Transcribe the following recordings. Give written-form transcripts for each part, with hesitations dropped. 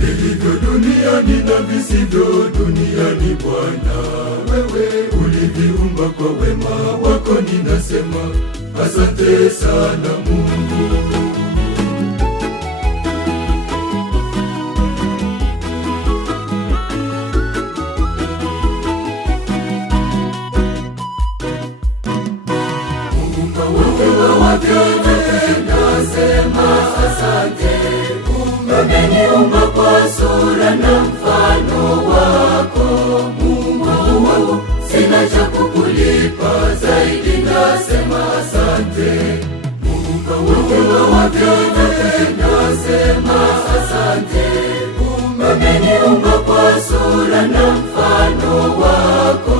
vilivyo duniani na visivyo duniani. Bwana, wewe uliviumba kwa wema wako, ninasema asante sana Mungu. Nasema asante, umeniumba kwa sura na mfano wako. Mungu wangu, sina cha kukulipa zaidi, nasema asante. Muumba wa vyote, nasema asante, umeniumba kwa sura na mfano wako.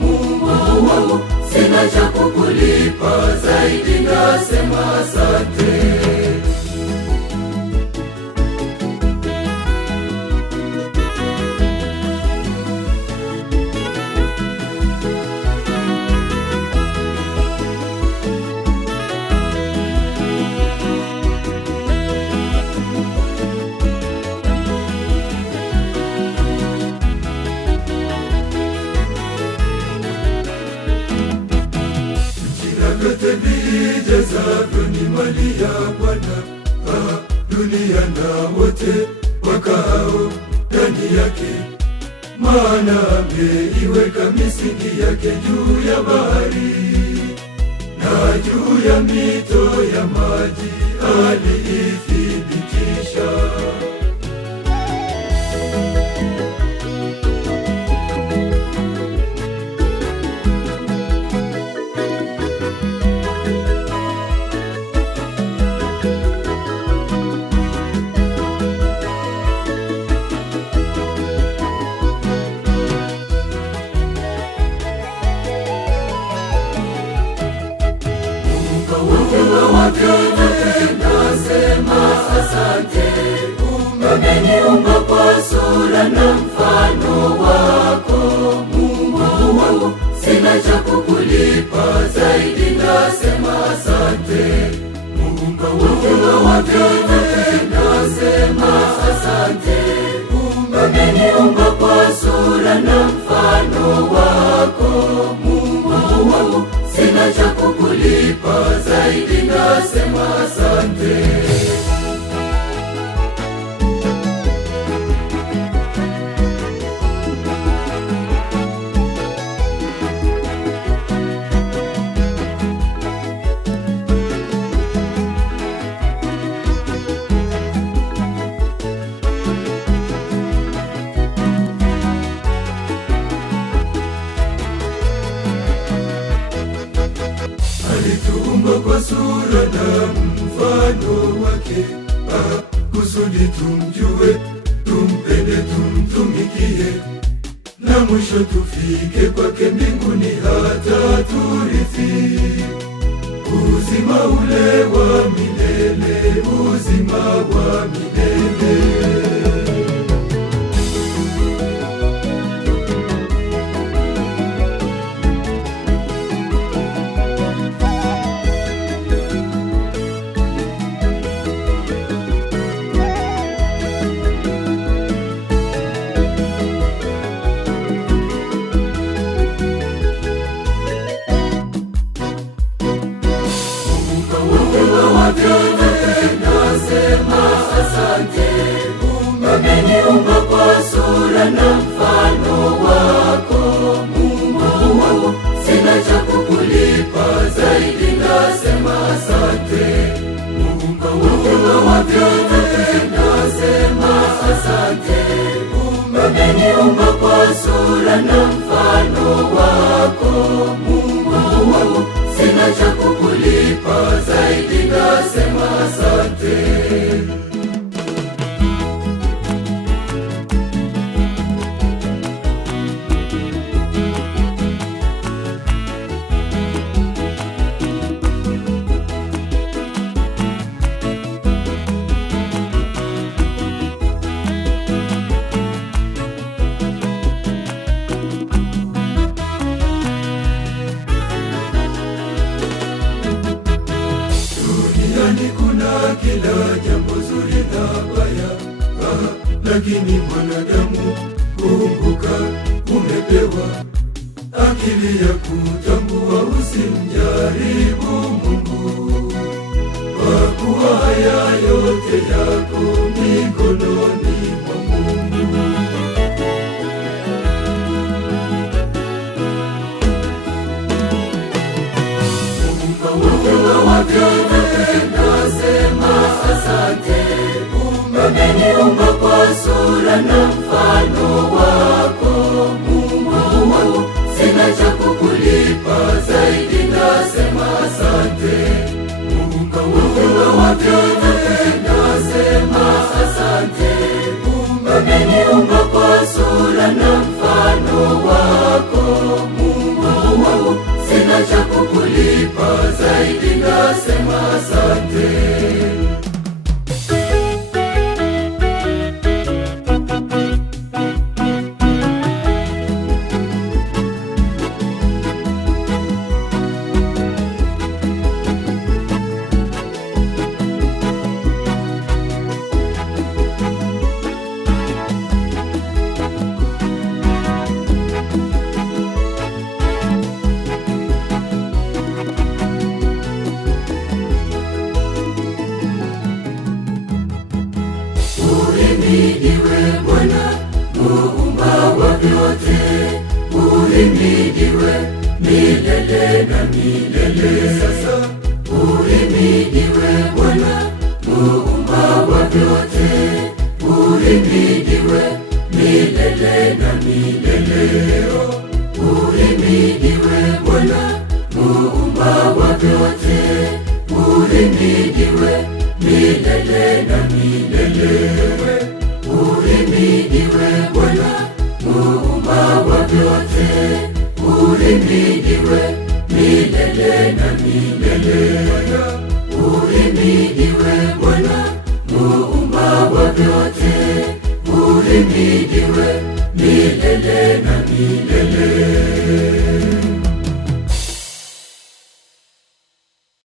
Mungu wangu, sina cha kukulipa zaidi, nasema asante. Vyote vijazavyo ni mali ya Bwana, dunia na wote wakaao ndani yake. Maana ameiweka misingi yake juu ya bahari na juu ya mito ya maji aliithibitisha. Nasema asante, umeniumba kwa sura na mfano wako. Mungu wangu, sina cha kukulipa zaidi, nasema asante. Muumba wa vyote, nasema asante, umeniumba kwa sura na mfano wako. Mungu wangu, sina cha kukulipa zaidi, nasema asante. Alituumba kwa sura na mfano wake, kusudi tumjue, tumpende, tumtumikie, na mwisho tufike kwake mbinguni, hata turithi uzima ule wa milele, uzima wa milele. Nasema asante, umeniumba kwa sura na mfano wako. Mungu wangu, sina cha kukulipa zaidi, nasema asante. Muumba wa vyote, nasema asante, umeniumba kwa sura na mfano wako. Mungu wangu, sina cha kukulipa zaidi, nasema asante. Kuna kila lakini mwanadamu, kumbuka, umepewa akili ya kutambua. Usimjaribu Mungu, kwa kuwa haya yote yako mikononi mwa Mungu. Muumba wa vyote, nasema asante. Umeniumba kwa sura na mfano wako Mungu, sina cha kukulipa zaidi, nasema asante. Muumba wa vyote, nasema asante. Umeniumba kwa sura na mfano wako Mungu, sina cha kukulipa zaidi, nasema asante. Uhimidiwe Bwana, muumba wa vyote, uhimidiwe milele na milele. Sasa uhimidiwe Bwana, muumba wa vyote, uhimidiwe milele na milele. Uhimidiwe Bwana, muumba wa vyote, uhimidiwe milele na milele. Uhimidiwe Bwana, muumba wa vyote, uhimidiwe milele na milele. Uhimidiwe Bwana, muumba wa vyote, uhimidiwe milele na milele.